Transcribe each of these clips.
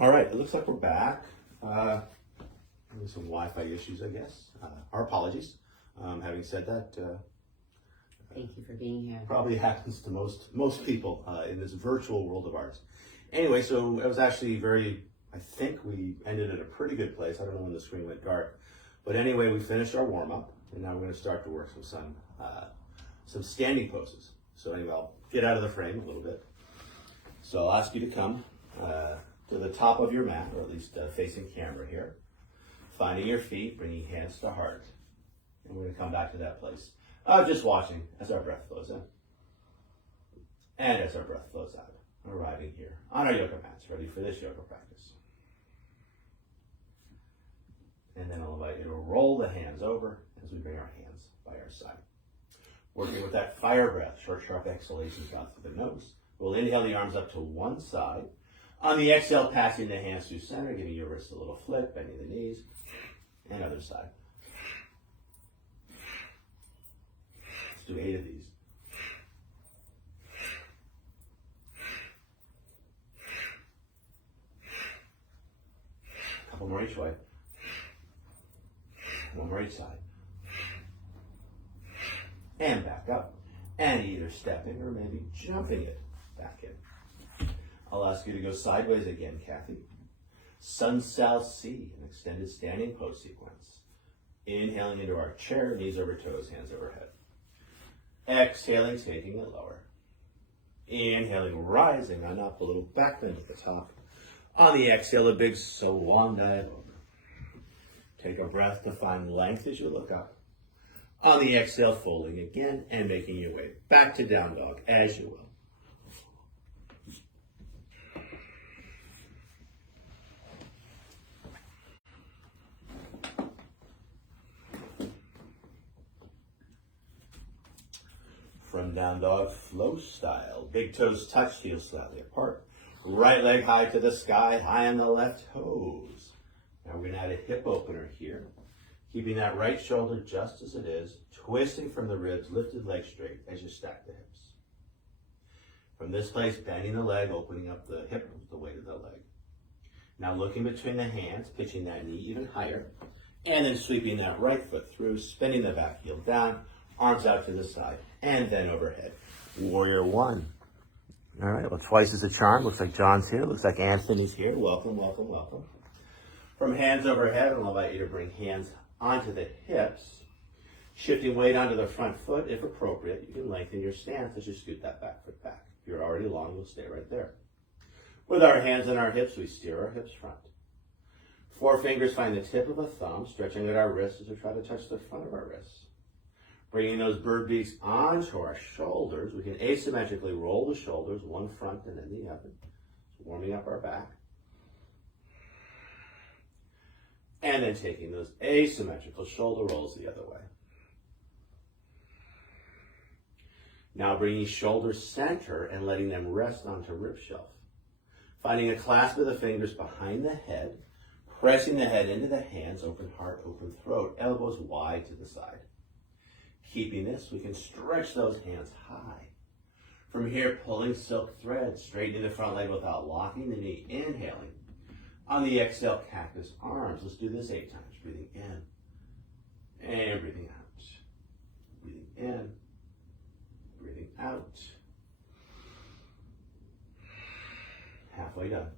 All right, it looks like we're back. Some Wi-Fi issues, I guess. Our apologies. Having said that, Thank you for being here. probably happens to most people in this virtual world of ours. Anyway, so it was actually I think we ended at a pretty good place. I don't know when the screen went dark. But anyway, we finished our warm-up, and now we're going to start to work some standing poses. So anyway, I'll get out of the frame a little bit. So I'll ask you to come to the top of your mat, or at least facing camera here. Finding your feet, bringing hands to heart. And we're going to come back to that place. Just watching as our breath flows in. And as our breath flows out. Arriving here on our yoga mats, ready for this yoga practice. And then I'll invite you to roll the hands over as we bring our hands by our side. Working with that fire breath, short, sharp exhalations out through the nose. We'll inhale the arms up to one side. On the exhale, passing the hands through center, giving your wrist a little flip, bending the knees. And other side. Let's do 8 of these. A couple more each way. One more each side. And back up. And either stepping or maybe jumping it back in. I'll ask you to go sideways again, Kathy. Sun South Sea, an extended standing pose sequence. Inhaling into our chair, knees over toes, hands overhead. Exhaling, taking it lower. Inhaling, rising on up, a little back bend at the top. On the exhale, a big swan dive over. Take a breath to find length as you look up. On the exhale, folding again and making your way back to down dog as you will. From down dog, flow style. Big toes touch, heels slightly apart. Right leg high to the sky, high on the left toes. Now we're going to add a hip opener here. Keeping that right shoulder just as it is. Twisting from the ribs, lifted leg straight as you stack the hips. From this place, bending the leg, opening up the hip with the weight of the leg. Now looking between the hands, pitching that knee even higher. And then sweeping that right foot through, spinning the back heel down. Arms out to the side, and then overhead. Warrior one. All right, well, twice is a charm. Looks like John's here. Looks like Anthony's here. Welcome, welcome, welcome. From hands overhead, I'll invite you to bring hands onto the hips. Shifting weight onto the front foot, if appropriate. You can lengthen your stance as you scoot that back foot back. If you're already long, you'll stay right there. With our hands on our hips, we steer our hips front. 4 fingers find the tip of a thumb, stretching at our wrists as we try to touch the front of our wrists. Bringing those bird beaks onto our shoulders, we can asymmetrically roll the shoulders, one front and then the other, warming up our back. And then taking those asymmetrical shoulder rolls the other way. Now bringing shoulders center and letting them rest onto rib shelf. Finding a clasp of the fingers behind the head, pressing the head into the hands, open heart, open throat, elbows wide to the side. Keeping this, we can stretch those hands high. From here, pulling silk thread, straightening the front leg without locking the knee, inhaling. On the exhale, cactus arms. Let's do this 8 times. Breathing in and breathing out. Breathing in, breathing out. Halfway done.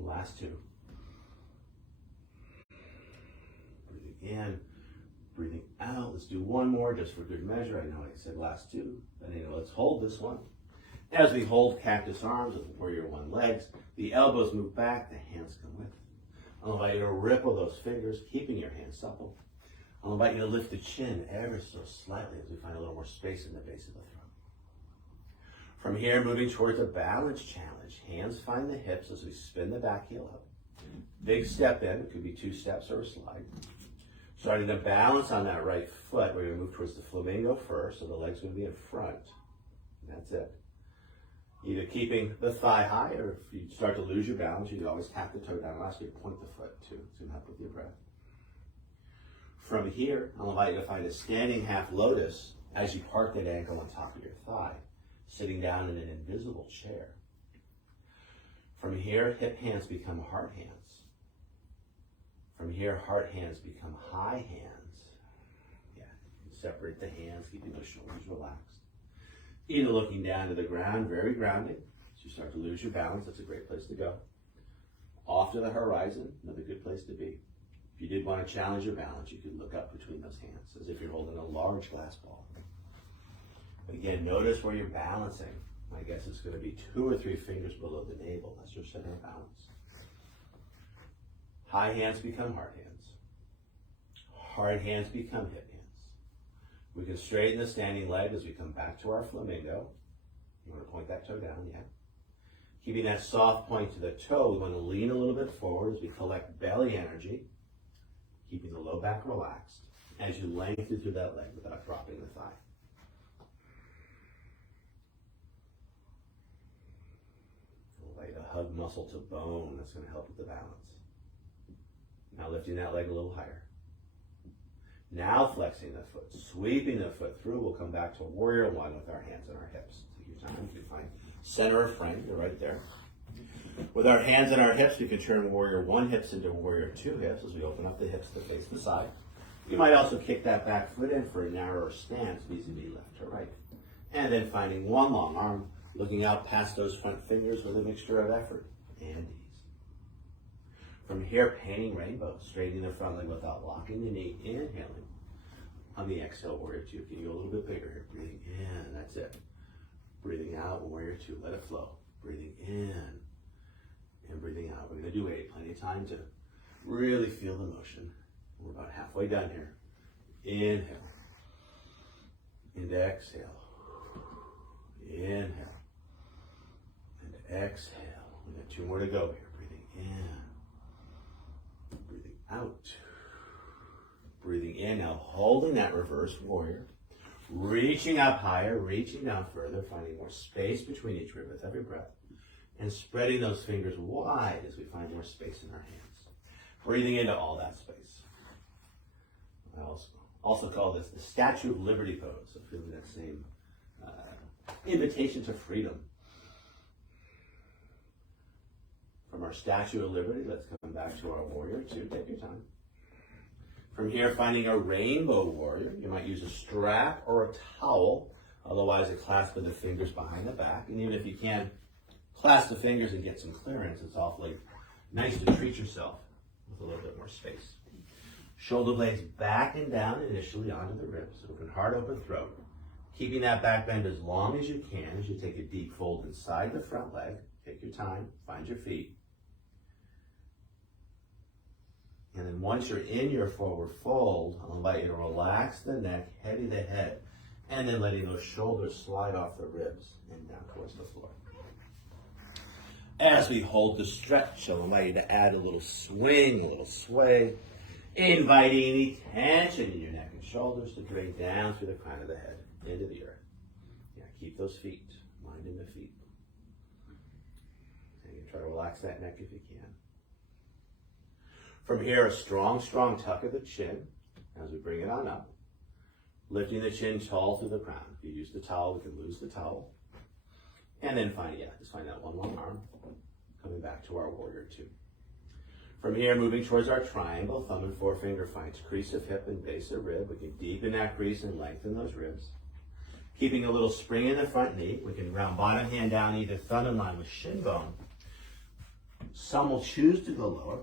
Last 2. Breathing in. Breathing out. Let's do one more just for good measure. I know I said last 2. Then let's hold this one. As we hold cactus arms with warrior one legs, the elbows move back, the hands come with. I'll invite you to ripple those fingers, keeping your hands supple. I'll invite you to lift the chin ever so slightly as we find a little more space in the base of the throat. From here, moving towards a balance challenge. Hands find the hips as we spin the back heel up. Big step in. It could be 2 steps or a slide. Starting to balance on that right foot, we're going to move towards the flamingo first, so the leg's going to be in front. And that's it. Either keeping the thigh high, or if you start to lose your balance, you can always tap the toe down. I'll ask you to point the foot too, to help with your breath. From here, I'll invite you to find a standing half lotus as you park that ankle on top of your thigh, sitting down in an invisible chair. From here, hip hands become heart hands. From here, heart hands become high hands. Yeah, separate the hands, keeping those shoulders relaxed. Either looking down to the ground, very grounding. As you start to lose your balance, that's a great place to go. Off to the horizon, another good place to be. If you did want to challenge your balance, you could look up between those hands as if you're holding a large glass ball. Again, notice where you're balancing. My guess it's going to be 2 or 3 fingers below the navel. That's your center of balance. High hands become heart hands. Hard hands become hip hands. We can straighten the standing leg as we come back to our flamingo. You want to point that toe down, yeah. Keeping that soft point to the toe, we want to lean a little bit forward as we collect belly energy, keeping the low back relaxed as you lengthen through that leg without dropping the thigh. Like a hug muscle to bone, that's going to help with the balance. Now lifting that leg a little higher. Now flexing the foot, sweeping the foot through. We'll come back to warrior one with our hands on our hips. Take your time. You can find center of frame. You're right there. With our hands on our hips, we can turn warrior one hips into warrior two hips as we open up the hips to face the side. You might also kick that back foot in for a narrower stance vis-a-vis left to right. And then finding one long arm, looking out past those front fingers with a mixture of effort and ease. From here, painting rainbows, straightening the front leg without locking the knee, inhaling. On the exhale, warrior two. Can you go a little bit bigger here? Breathing in, that's it. Breathing out, warrior two, let it flow. Breathing in and breathing out. We're going to do 8, plenty of time to really feel the motion. We're about halfway done here. Inhale, and exhale. Inhale, and exhale. We got 2 more to go here. Breathing in, breathing out. Breathing in, now holding that reverse warrior. Reaching up higher, reaching down further, finding more space between each rib with every breath. And spreading those fingers wide as we find more space in our hands. Breathing into all that space. I also call this the Statue of Liberty pose. So feeling that same invitation to freedom. From our Statue of Liberty, let's come back to our warrior two. Take your time. From here, finding a rainbow warrior. You might use a strap or a towel. Otherwise, a clasp of the fingers behind the back. And even if you can clasp the fingers and get some clearance, it's awfully nice to treat yourself with a little bit more space. Shoulder blades back and down initially onto the ribs. Open heart, open throat. Keeping that back bend as long as you can as you take a deep fold inside the front leg. Take your time, find your feet. And then once you're in your forward fold, I'll invite you to relax the neck, heavy the head, and then letting those shoulders slide off the ribs and down towards the floor. As we hold the stretch, I'll invite you to add a little swing, a little sway, inviting any tension in your neck and shoulders to drain down through the crown of the head into the earth. Yeah, keep those feet, mind in the feet. And you try to relax that neck if you can. From here, a strong, strong tuck of the chin as we bring it on up. Lifting the chin tall through the crown. If you use the towel, we can lose the towel. And then just find that one long arm. Coming back to our warrior two. From here, moving towards our triangle, thumb and forefinger finds crease of hip and base of rib. We can deepen that crease and lengthen those ribs. Keeping a little spring in the front knee. We can round bottom hand down, either thumb in line with shin bone. Some will choose to go lower.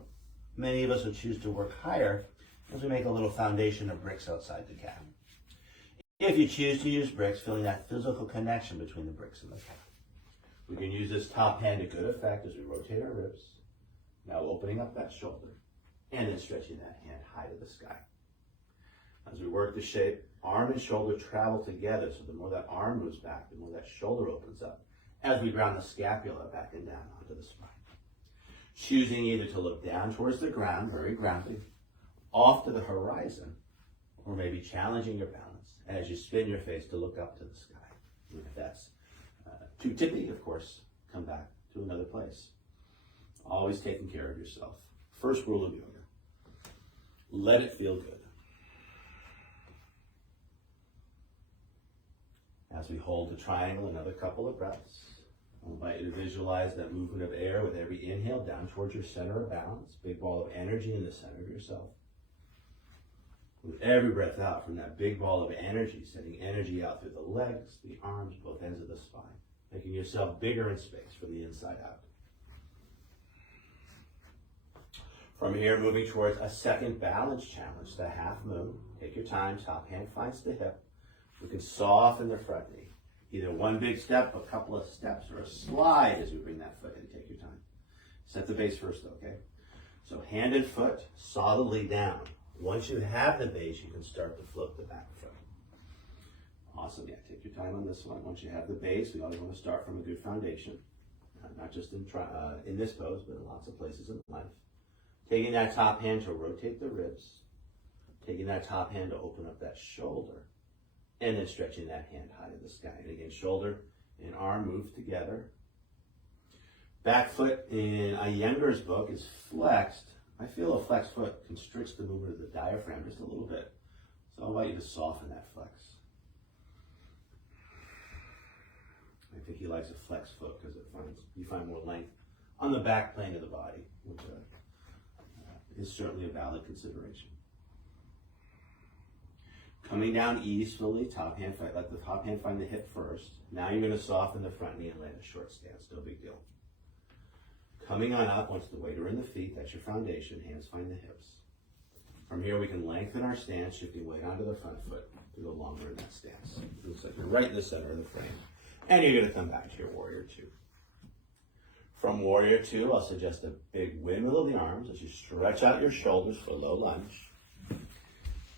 Many of us will choose to work higher as we make a little foundation of bricks outside the calf. If you choose to use bricks, feeling that physical connection between the bricks and the calf. We can use this top hand to good effect as we rotate our ribs. Now opening up that shoulder and then stretching that hand high to the sky. As we work the shape, arm and shoulder travel together, so the more that arm moves back, the more that shoulder opens up as we ground the scapula back and down onto the spine. Choosing either to look down towards the ground, very grounded, off to the horizon, or maybe challenging your balance as you spin your face to look up to the sky. And if that's too tippy, of course, come back to another place. Always taking care of yourself. First rule of yoga. Let it feel good. As we hold the triangle, another couple of breaths. I'll invite you to visualize that movement of air with every inhale down towards your center of balance. Big ball of energy in the center of yourself. With every breath out from that big ball of energy, sending energy out through the legs, the arms, both ends of the spine, making yourself bigger in space from the inside out. From here, moving towards a second balance challenge, the half moon. Take your time, top hand finds the hip. We can soften the front knee. Either one big step, a couple of steps, or a slide as we bring that foot in. Take your time. Set the base first, okay? So hand and foot solidly down. Once you have the base, you can start to float the back foot. Awesome, yeah, take your time on this one. Once you have the base, we always want to start from a good foundation. Not just in this pose, but in lots of places in life. Taking that top hand to rotate the ribs. Taking that top hand to open up that shoulder. And then stretching that hand high to the sky. And again, shoulder and arm move together. Back foot in Iyengar's book is flexed. I feel a flexed foot constricts the movement of the diaphragm just a little bit. So I invite you to soften that flex. I think he likes a flexed foot because you find more length on the back plane of the body, which is certainly a valid consideration. Coming down easily, top hand, let the top hand find the hip first. Now you're going to soften the front knee and land a short stance, no big deal. Coming on up, once the weight are in the feet, that's your foundation, hands find the hips. From here we can lengthen our stance, shifting weight onto the front foot to go longer in that stance. It looks like you're right in the center of the frame. And you're going to come back to your Warrior Two. From Warrior Two, I'll suggest a big windmill of the arms as you stretch out your shoulders for low lunge.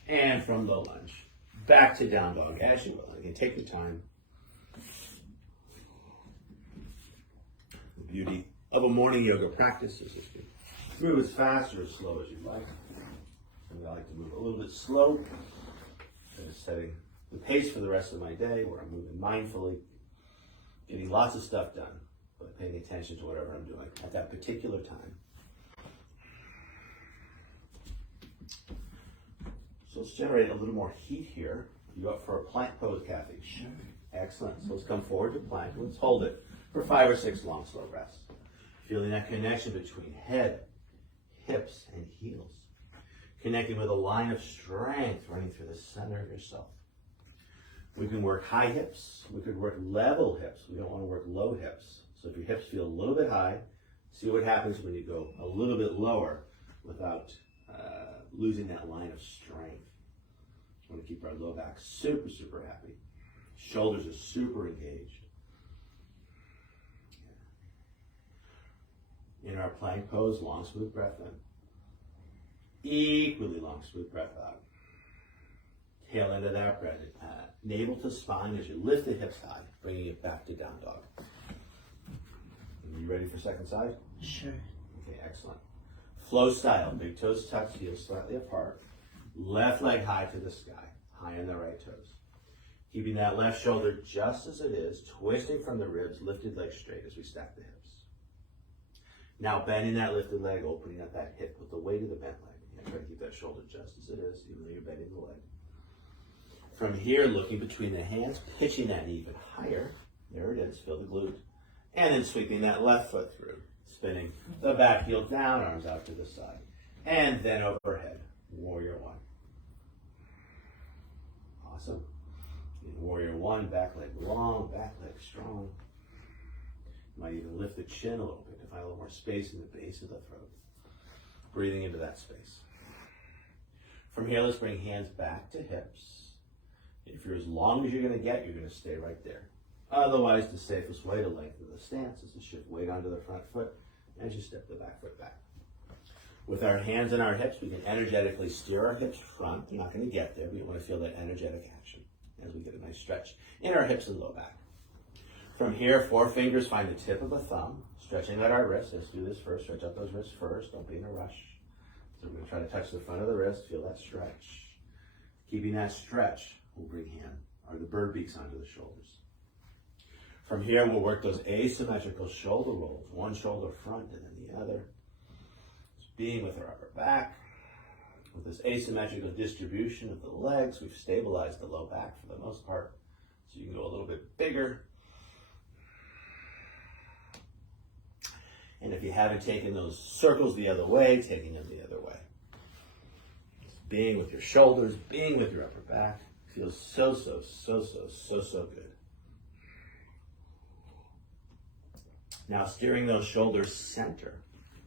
And from low lunge, back to down dog as you will. Again, take your time. The beauty of a morning yoga practice is you can move as fast or as slow as you like. And I like to move a little bit slow, kind of setting the pace for the rest of my day where I'm moving mindfully, getting lots of stuff done, but paying attention to whatever I'm doing at that particular time. So let's generate a little more heat here. You up for a plank pose, Kathy? Sure. Excellent. So let's come forward to plank. Let's hold it for 5 or 6 long, slow breaths. Feeling that connection between head, hips, and heels. Connecting with a line of strength running through the center of yourself. We can work high hips. We could work level hips. We don't want to work low hips. So if your hips feel a little bit high, see what happens when you go a little bit lower without losing that line of strength. We want to keep our low back super, super happy. Shoulders are super engaged. In our plank pose, long, smooth breath in. Equally long, smooth breath out. Tail end of that breath. Navel to spine as you lift the hips high, bringing it back to down dog. Are you ready for second side? Sure. Okay, excellent. Flow style, big toes touch, heels slightly apart. Left leg high to the sky, high on the right toes. Keeping that left shoulder just as it is, twisting from the ribs, lifted leg straight as we stack the hips. Now bending that lifted leg, opening up that hip with the weight of the bent leg. Yeah, try to keep that shoulder just as it is, even though you're bending the leg. From here, looking between the hands, pitching that knee even higher. There it is, feel the glute. And then sweeping that left foot through. Spinning the back heel down, arms out to the side. And then overhead, Warrior One. Awesome. In Warrior One, back leg long, back leg strong. You might even lift the chin a little bit to find a little more space in the base of the throat. Breathing into that space. From here, let's bring hands back to hips. If you're as long as you're going to get, you're going to stay right there. Otherwise, the safest way to lengthen the stance is to shift weight onto the front foot as you step the back foot back. With our hands and our hips, we can energetically steer our hips front. You're not going to get there, but you want to feel that energetic action as we get a nice stretch in our hips and low back. From here, 4 fingers find the tip of a thumb, stretching out our wrists. Let's do this first. Stretch out those wrists first. Don't be in a rush. So we're going to try to touch the front of the wrist. Feel that stretch. Keeping that stretch, we'll bring the bird beaks onto the shoulders. From here, we'll work those asymmetrical shoulder rolls, one shoulder front and then the other. Just being with our upper back. With this asymmetrical distribution of the legs, we've stabilized the low back for the most part. So you can go a little bit bigger. And if you haven't taken those circles the other way, taking them the other way. Just being with your shoulders, being with your upper back feels so good. Now steering those shoulders center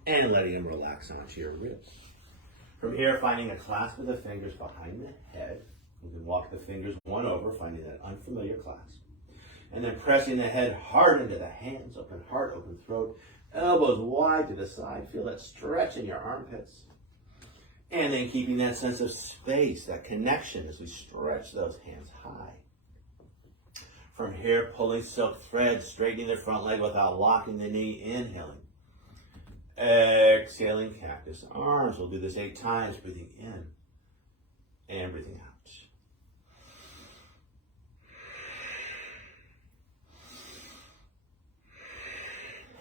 and letting them relax onto your ribs. From here, finding a clasp of the fingers behind the head. You can walk the fingers one over, finding that unfamiliar clasp. And then pressing the head hard into the hands, open heart, open throat, elbows wide to the side. Feel that stretch in your armpits. And then keeping that sense of space, that connection as we stretch those hands high. From here, pulling silk thread, straightening the front leg without locking the knee, inhaling. Exhaling, cactus arms. We'll do this 8 times, breathing in and breathing out.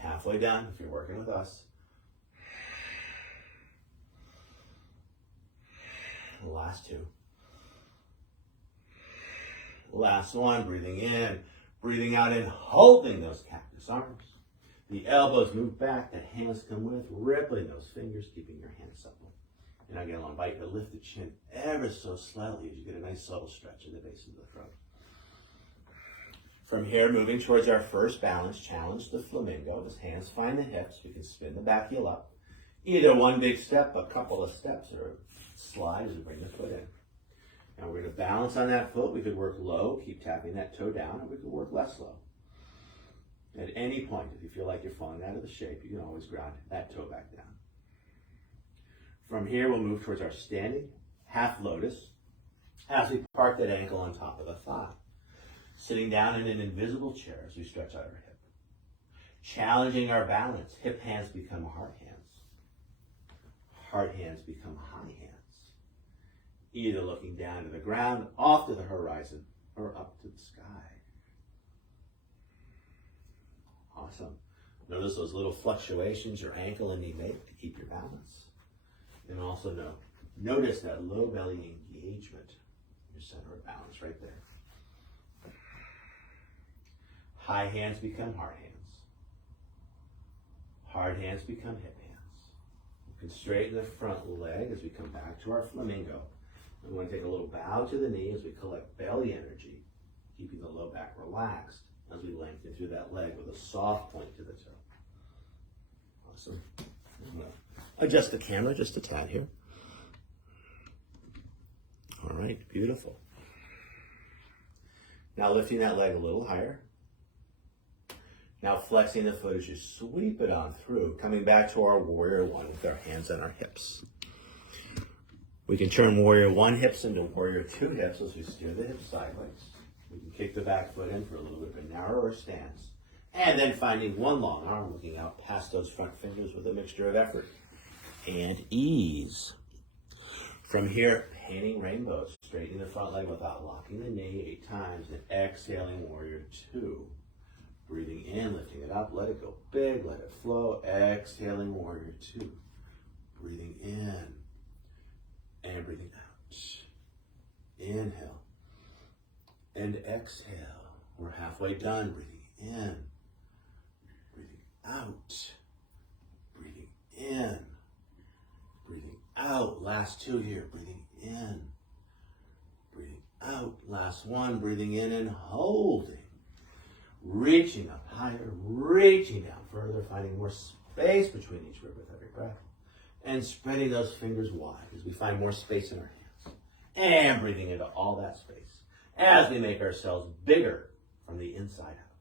Halfway done if you're working with us. Last 2. Last one, breathing in, breathing out, and holding those cactus arms. The elbows move back, the hands come with, rippling those fingers, keeping your hands supple. And again, I'll invite you to lift the chin ever so slightly as you get a nice subtle stretch in the base of the throat. From here, moving towards our first balance challenge, the flamingo. As hands find the hips, we can spin the back heel up. Either one big step, a couple of steps, or slide as we bring the foot in. Now we're going to balance on that foot. We could work low, keep tapping that toe down, or we could work less low. At any point, if you feel like you're falling out of the shape, you can always ground that toe back down. From here, we'll move towards our standing half lotus as we park that ankle on top of the thigh. Sitting down in an invisible chair as we stretch out our hip. Challenging our balance, hip hands become heart hands. Heart hands become high hands. Either looking down to the ground, off to the horizon, or up to the sky. Awesome. Notice those little fluctuations your ankle and knee make to keep your balance. And also notice that low belly engagement, your center of balance right there. High hands become hard hands. Hard hands become hip hands. We can straighten the front leg as we come back to our flamingo. We want to take a little bow to the knee as we collect belly energy, keeping the low back relaxed as we lengthen through that leg with a soft point to the toe. Awesome. I'm going to adjust the camera just a tad here. All right, beautiful. Now lifting that leg a little higher. Now flexing the foot as you sweep it on through, coming back to our warrior one with our hands on our hips. We can turn warrior one hips into warrior two hips as we steer the hips sideways. We can kick the back foot in for a little bit of a narrower stance. And then finding one long arm looking out past those front fingers with a mixture of effort and ease. From here, painting rainbows, straightening the front leg without locking the knee 8 times, and exhaling warrior two. Breathing in, lifting it up, let it go big, let it flow. Exhaling warrior two. Breathing in and breathing out. Inhale and exhale. We're halfway done. Breathing in, breathing out, breathing in, breathing out. Last 2 here. Breathing in, breathing out. Last one. Breathing in and holding. Reaching up higher, reaching down further, finding more space between each rib with every breath. And spreading those fingers wide as we find more space in our hands. And breathing into all that space as we make ourselves bigger from the inside out.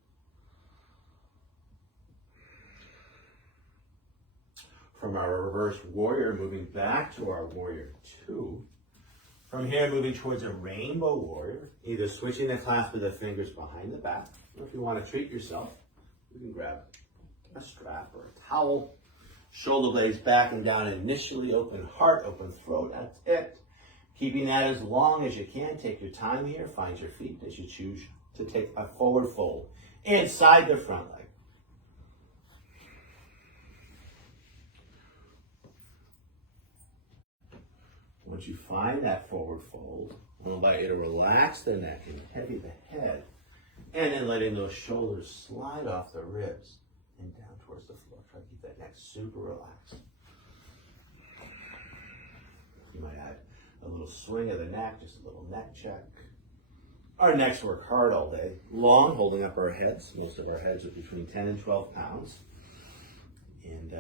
From our reverse warrior, moving back to our warrior two. From here, moving towards a rainbow warrior, either switching the clasp of the fingers behind the back, or if you want to treat yourself, you can grab a strap or a towel, shoulder blades back and down, initially open heart, open throat, that's it. Keeping that as long as you can, take your time here, find your feet as you choose to take a forward fold inside the front leg. Once you find that forward fold, I'll invite you to relax the neck and heavy the head, and then letting those shoulders slide off the ribs and down towards the floor. Try to keep that neck super relaxed. You might add a little swing of the neck, just a little neck check. Our necks work hard all day long, holding up our heads. Most of our heads are between 10 and 12 pounds. And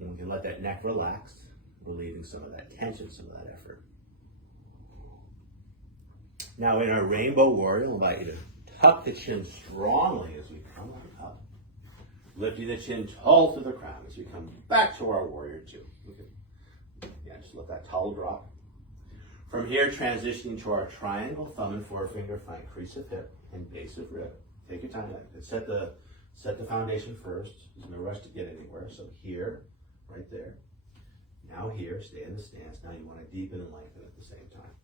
we can let that neck relax, relieving some of that tension, some of that effort. Now in our Rainbow Warrior, I'll invite you to tuck the chin strongly as we come up, lifting the chin tall to the crown as we come back to our Warrior Two. Just let that towel drop. From here, transitioning to our triangle, thumb and forefinger, find crease of hip and base of rib. Take your time. Set the foundation first. There's no rush to get anywhere. So here, right there. Now here, stay in the stance. Now you want to deepen and lengthen at the same time.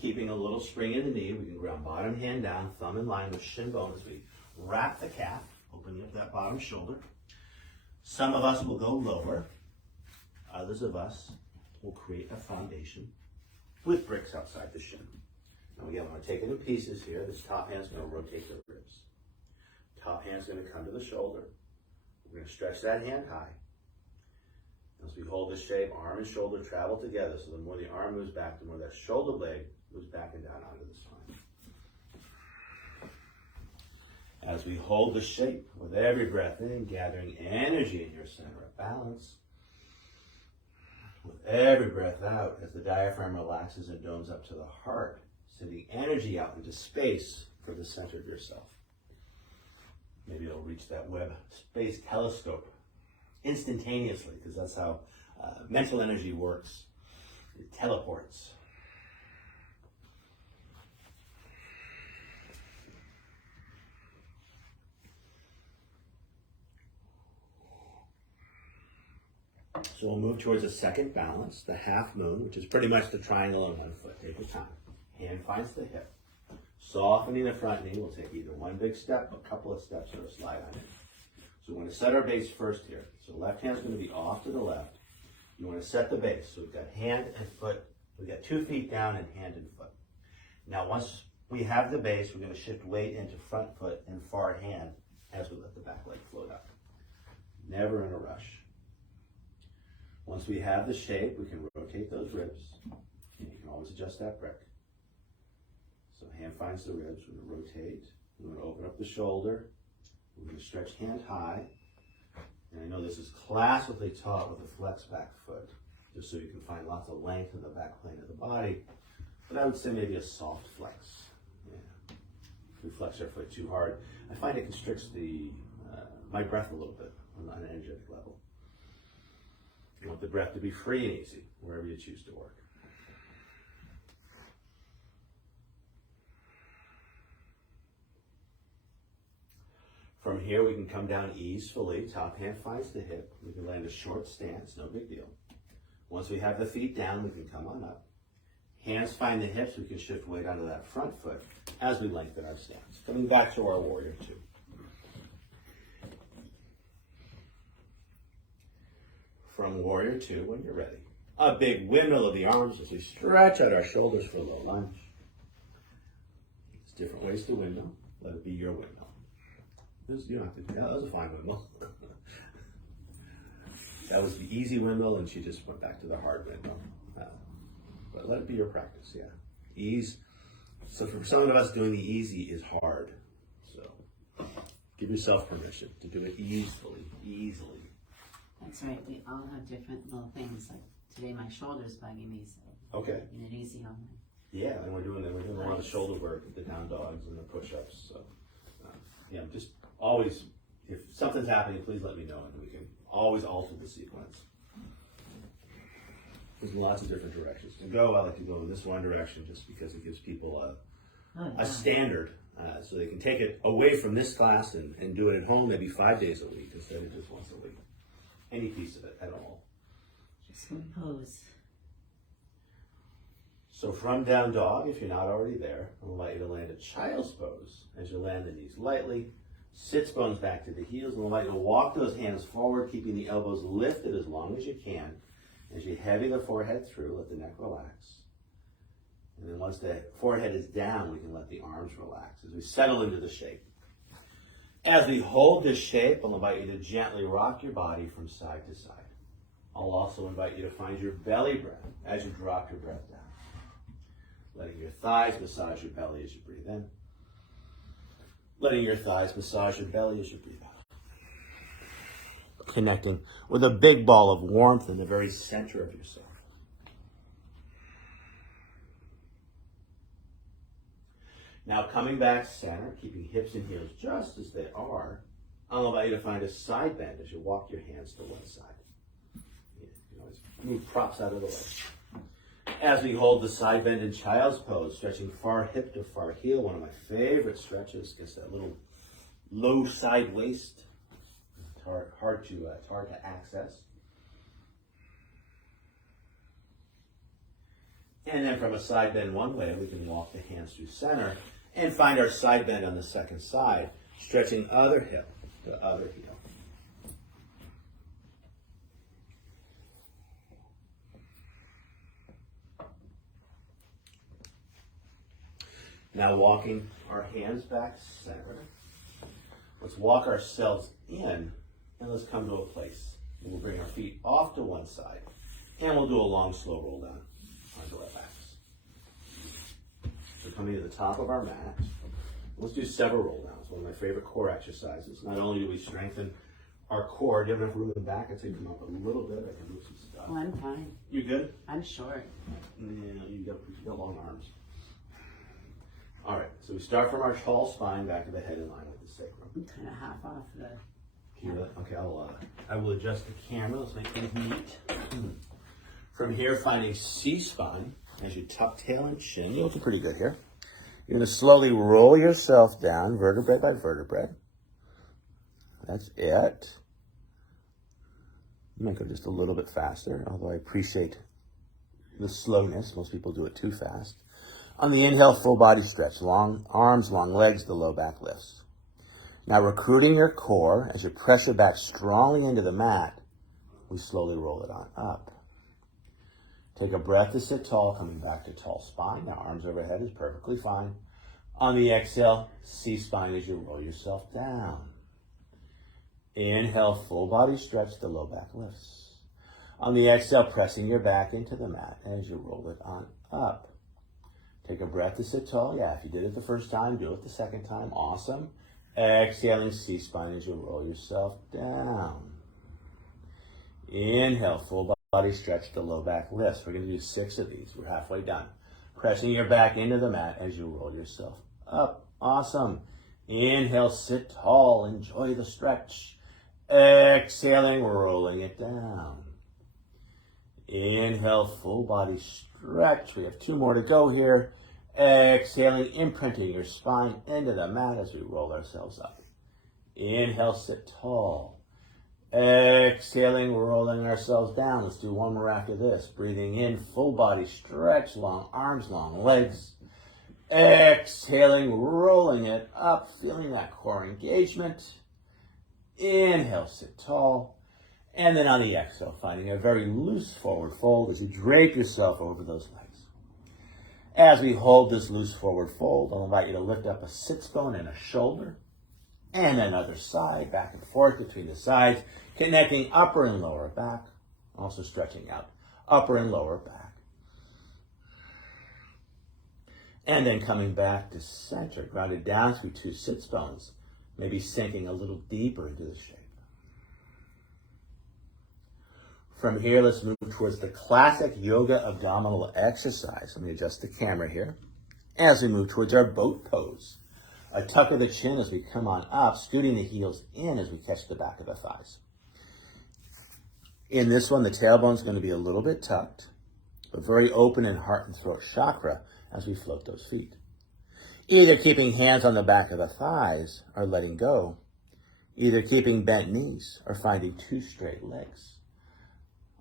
Keeping a little spring in the knee, we can ground bottom hand down, thumb in line with shin bone as we wrap the calf, opening up that bottom shoulder. Some of us will go lower. Others of us will create a foundation with bricks outside the shin. Now again, I'm going to take it in pieces here. This top hand's going to rotate the ribs. Top hand's going to come to the shoulder. We're going to stretch that hand high. As we hold this shape, arm and shoulder travel together. So the more the arm moves back, the more that shoulder blade moves back and down onto the spine. As we hold the shape with every breath in, gathering energy in your center of balance. With every breath out, as the diaphragm relaxes and domes up to the heart, sending energy out into space for the center of yourself. Maybe it'll reach that Webb space telescope instantaneously, because that's how mental energy works. It teleports. So we'll move towards a second balance, the half moon, which is pretty much the triangle on one foot. Take your time. Hand finds the hip. Softening the front knee, we'll take either one big step, a couple of steps, or a slide on it. So we want to set our base first here. So left hand's going to be off to the left. You want to set the base. So we've got hand and foot. We've got 2 feet down and hand and foot. Now once we have the base, we're going to shift weight into front foot and far hand as we let the back leg float up. Never in a rush. Once we have the shape, we can rotate those ribs, and you can always adjust that brick. So hand finds the ribs, we're going to rotate, we're going to open up the shoulder, we're going to stretch hand high, and I know this is classically taught with a flex back foot, just so you can find lots of length in the back plane of the body, but I would say maybe a soft flex. Yeah. If we flex our foot too hard, I find it constricts my breath a little bit on an energetic level. You want the breath to be free and easy, wherever you choose to work. From here, we can come down easefully. Top hand finds the hip. We can land a short stance, no big deal. Once we have the feet down, we can come on up. Hands find the hips. We can shift weight onto that front foot as we lengthen our stance. Coming back to our Warrior Two. From Warrior Two, when you're ready. A big windmill of the arms as we stretch out our shoulders for a low lunge. There's different ways to windmill. Let it be your windmill. You don't have to, that was a fine windmill. That was the easy windmill, and she just went back to the hard windmill. But let it be your practice, yeah. Ease. So for some of us, doing the easy is hard. So give yourself permission to do it easily. That's right. We all have different little things. Like today, my shoulder's bugging me, so Okay. making it easy on me. Yeah, and we're doing a lot of shoulder work, the down dogs and the push-ups. So yeah, just always, if something's happening, please let me know, and we can always alter the sequence. There's lots of different directions to go. I like to go in this one direction just because it gives people a standard, so they can take it away from this class and do it at home maybe 5 days a week instead of just once a week. Any piece of it at all. Just compose. So from down dog, if you're not already there, I'll invite you to land a child's pose. As you land the knees lightly, sits bones back to the heels, and I'll invite you to walk those hands forward, keeping the elbows lifted as long as you can. As you heavy the forehead through, let the neck relax. And then once the forehead is down, we can let the arms relax as we settle into the shape. As we hold this shape, I'll invite you to gently rock your body from side to side. I'll also invite you to find your belly breath as you drop your breath down. Letting your thighs massage your belly as you breathe in. Letting your thighs massage your belly as you breathe out. Connecting with a big ball of warmth in the very center of yourself. Now coming back center, keeping hips and heels just as they are, I'll invite you to find a side bend as you walk your hands to one side. You can always move props out of the way. As we hold the side bend in child's pose, stretching far hip to far heel, one of my favorite stretches, gets that little low side waist. It's hard to access. And then from a side bend one way, we can walk the hands through center and find our side bend on the second side, stretching other hip to other heel. Now walking our hands back center. Let's walk ourselves in and let's come to a place. We'll bring our feet off to one side and we'll do a long, slow roll down onto our backs. So coming to the top of our mat, let's do several roll downs. One of my favorite core exercises. Not only do we strengthen our core, do you have enough room in the back? I'd say come up a little bit. I can move some stuff. Oh, I'm fine. You good? I'm short. Yeah, you got long arms. All right, so we start from our tall spine back to the head in line with the sacrum. I'm kind of half off the Camera. Okay, I will adjust the camera. Let's make things neat. From here, finding C-spine as you tuck tail and chin. You're looking pretty good here. You're going to slowly roll yourself down, vertebrae by vertebrae. That's it. You might go just a little bit faster, although I appreciate the slowness. Most people do it too fast. On the inhale, full body stretch. Long arms, long legs, the low back lifts. Now recruiting your core, as you press your back strongly into the mat, we slowly roll it on up. Take a breath to sit tall, coming back to tall spine. Now arms overhead is perfectly fine. On the exhale, C-spine as you roll yourself down. Inhale, full body stretch, the low back lifts. On the exhale, pressing your back into the mat as you roll it on up. Take a breath to sit tall. Yeah, if you did it the first time, do it the second time. Awesome. Exhaling C-spine as you roll yourself down. Inhale, full body stretch, the low back lifts. We're going to do 6 of these. We're halfway done. Pressing your back into the mat as you roll yourself up. Awesome. Inhale, sit tall. Enjoy the stretch. Exhaling, rolling it down. Inhale, full body stretch. We have 2 more to go here. Exhaling, imprinting your spine into the mat as we roll ourselves up. Inhale, sit tall. Exhaling, rolling ourselves down. Let's do 1 more after this. Breathing in, full body stretch, long arms, long legs. Exhaling, rolling it up, feeling that core engagement. Inhale, sit tall. And then on the exhale, finding a very loose forward fold as you drape yourself over those legs. As we hold this loose forward fold, I'll invite you to lift up a sits bone and a shoulder. And another side, back and forth between the sides, connecting upper and lower back. Also stretching out upper and lower back. And then coming back to center, grounded down through 2 sits bones, maybe sinking a little deeper into the shape. From here, let's move towards the classic yoga abdominal exercise. Let me adjust the camera here. As we move towards our boat pose. A tuck of the chin as we come on up, scooting the heels in as we catch the back of the thighs. In this one, the tailbone is going to be a little bit tucked, but very open in heart and throat chakra as we float those feet. Either keeping hands on the back of the thighs or letting go. Either keeping bent knees or finding 2 straight legs.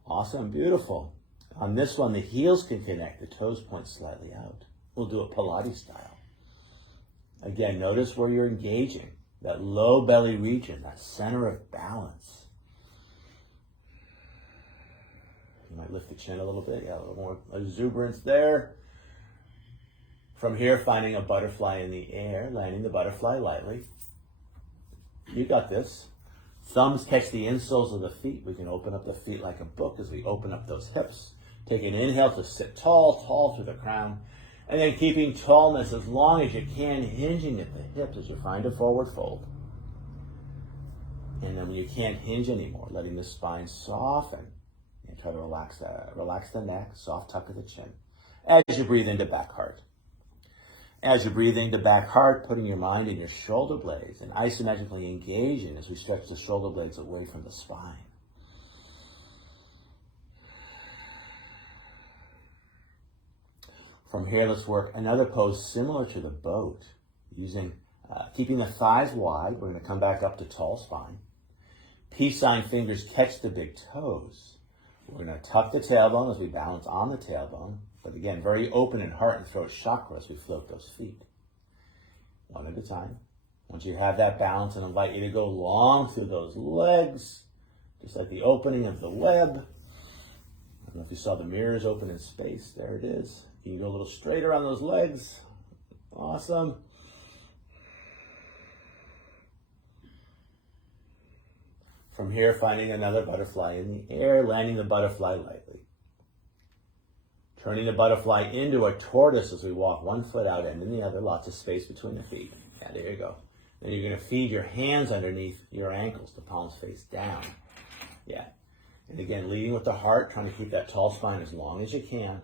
Awesome, beautiful. On this one, the heels can connect, the toes point slightly out. We'll do it Pilates style. Again, notice where you're engaging, that low belly region, that center of balance. You might lift the chin a little bit, yeah, a little more exuberance there. From here, finding a butterfly in the air, landing the butterfly lightly. You got this. Thumbs catch the insoles of the feet. We can open up the feet like a book as we open up those hips. Take an inhale to sit tall through the crown. And then keeping tallness as long as you can, hinging at the hips as you find a forward fold. And then when you can't hinge anymore, letting the spine soften. And try to relax the neck, soft tuck of the chin. As you breathe into back heart. As you breathe into back heart, putting your mind in your shoulder blades and isometrically engaging as we stretch the shoulder blades away from the spine. From here, let's work another pose similar to the boat, keeping the thighs wide. We're going to come back up to tall spine. Peace sign fingers catch the big toes. We're going to tuck the tailbone as we balance on the tailbone. But again, very open in heart and throat chakra as we float those feet. One at a time. Once you have that balance, I invite you to go long through those legs, just like the opening of the web. I don't know if you saw the mirrors open in space. There it is. You can go a little straighter on those legs. Awesome. From here, finding another butterfly in the air, landing the butterfly lightly. Turning the butterfly into a tortoise as we walk one foot out and then the other, lots of space between the feet. Yeah, there you go. Then you're going to feed your hands underneath your ankles, the palms face down. Yeah. And again, leading with the heart, trying to keep that tall spine as long as you can.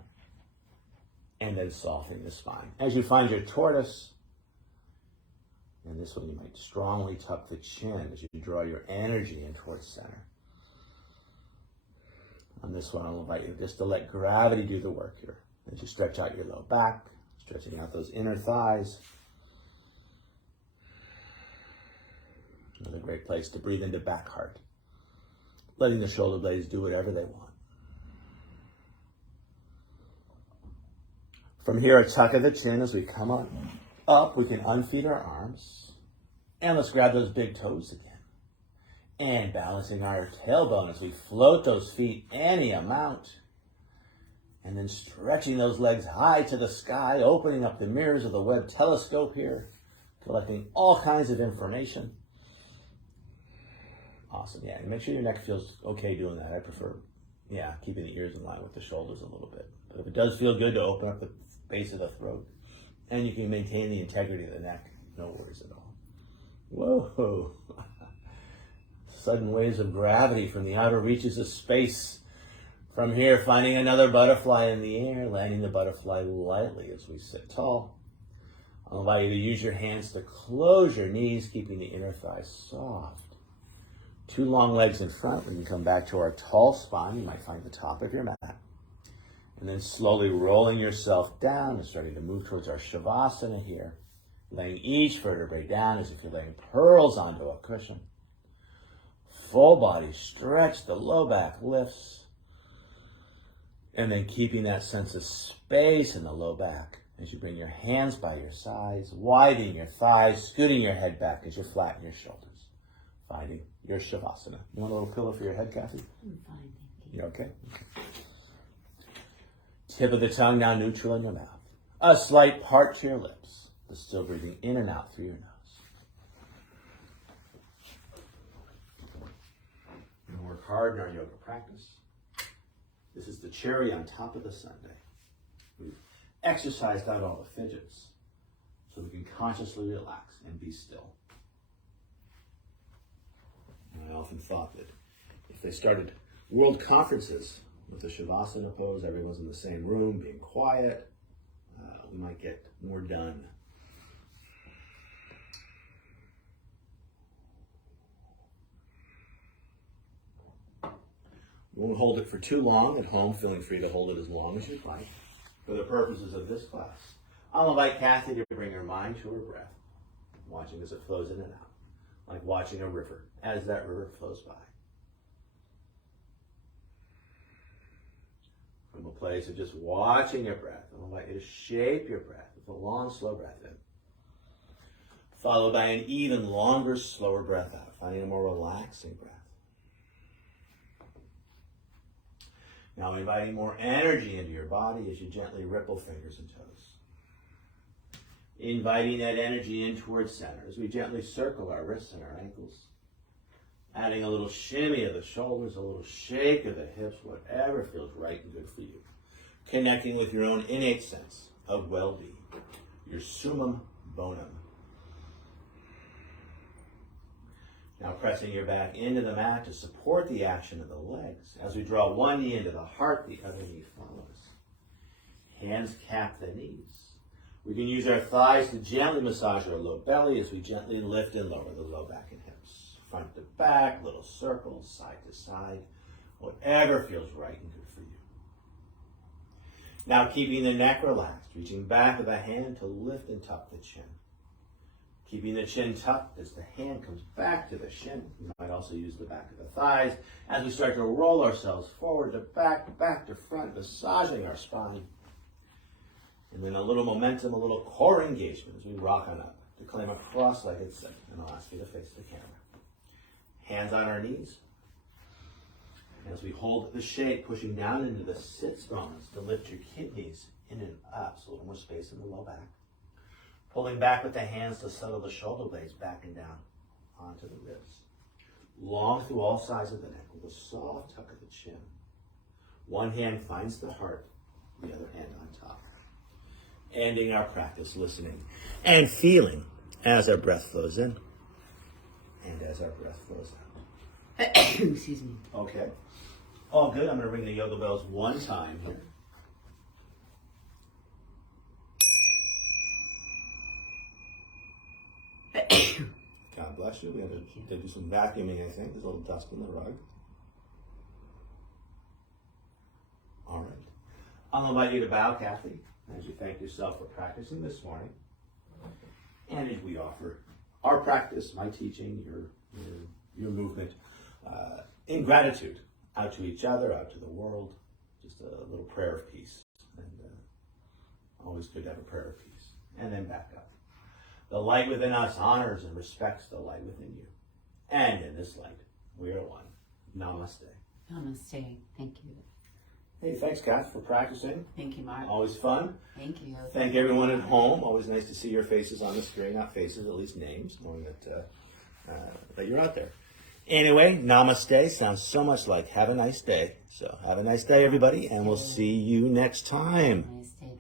And then softening the spine. As you find your tortoise, and this one you might strongly tuck the chin as you draw your energy in towards center. On this one, I'll invite you just to let gravity do the work here. As you stretch out your low back, stretching out those inner thighs. Another great place to breathe into back heart. Letting the shoulder blades do whatever they want. From here, a tuck of the chin as we come up, we can unfeed our arms. And let's grab those big toes again. And balancing our tailbone as we float those feet any amount. And then stretching those legs high to the sky, opening up the mirrors of the Webb telescope here, collecting all kinds of information. Awesome, yeah, and make sure your neck feels okay doing that. I prefer, keeping the ears in line with the shoulders a little bit. But if it does feel good to open up the base of the throat, and you can maintain the integrity of the neck, no worries at all. Whoa. Sudden waves of gravity from the outer reaches of space. From here, finding another butterfly in the air, landing the butterfly lightly as we sit tall. I'll invite you to use your hands to close your knees, keeping the inner thighs soft. 2 long legs in front. We can come back to our tall spine. You might find the top of your mat. And then slowly rolling yourself down and starting to move towards our Shavasana here. Laying each vertebrae down as if you're laying pearls onto a cushion. Full body stretch, the low back lifts. And then keeping that sense of space in the low back as you bring your hands by your sides, widening your thighs, scooting your head back as you flatten your shoulders. Finding your Shavasana. You want a little pillow for your head, Kathy? I'm fine, thank you. You okay? Tip of the tongue now neutral in your mouth. A slight part to your lips, but still breathing in and out through your nose. We're going to work hard in our yoga practice. This is the cherry on top of the sundae. We've exercised out all the fidgets so we can consciously relax and be still. And I often thought that if they started world conferences with the Shavasana pose, everyone's in the same room, being quiet, we might get more done. We won't hold it for too long at home, feeling free to hold it as long as you'd like. For the purposes of this class, I'll invite Kathy to bring her mind to her breath, watching as it flows in and out, like watching a river as that river flows by. From a place of just watching your breath, I'll invite you to shape your breath with a long, slow breath in, followed by an even longer, slower breath out, finding a more relaxing breath. Now inviting more energy into your body as you gently ripple fingers and toes. Inviting that energy in towards center as we gently circle our wrists and our ankles. Adding a little shimmy of the shoulders, a little shake of the hips, whatever feels right and good for you. Connecting with your own innate sense of well-being, your summum bonum. Now pressing your back into the mat to support the action of the legs. As we draw one knee into the heart, the other knee follows. Hands cap the knees. We can use our thighs to gently massage our low belly as we gently lift and lower the low back and hips. Front to back, little circles, side to side, whatever feels right and good for you. Now keeping the neck relaxed, reaching back with a hand to lift and tuck the chin. Keeping the chin tucked as the hand comes back to the shin. You might also use the back of the thighs as we start to roll ourselves forward to back to front, massaging our spine. And then a little momentum, a little core engagement as we rock on up to claim a cross-legged sit. And I'll ask you to face the camera. Hands on our knees. As we hold the shake, pushing down into the sits bones to lift your kidneys in and up, so a little more space in the low back. Pulling back with the hands to settle the shoulder blades back and down onto the ribs. Long through all sides of the neck with a soft tuck of the chin. One hand finds the heart, the other hand on top. Ending our practice listening and feeling as our breath flows in and as our breath flows out. Excuse me. Okay. All good. I'm going to ring the yoga bells one time here. God bless you. We have to do some vacuuming, I think. There's a little dust in the rug. All right. I'll invite you to bow, Kathy, as you thank yourself for practicing this morning. And as we offer our practice, my teaching, your movement, in gratitude out to each other, out to the world, just a little prayer of peace. And always good to have a prayer of peace. And then back up. The light within us honors and respects the light within you. And in this light, we are one. Namaste. Namaste. Thank you. Hey, thanks, Kath, for practicing. Thank you, Mark. Always fun. Thank you. Thank everyone at home. Always nice to see your faces on the screen. Not faces, at least names, knowing that you're out there. Anyway, namaste sounds so much like have a nice day. So have a nice day, everybody, and we'll see you next time. Namaste.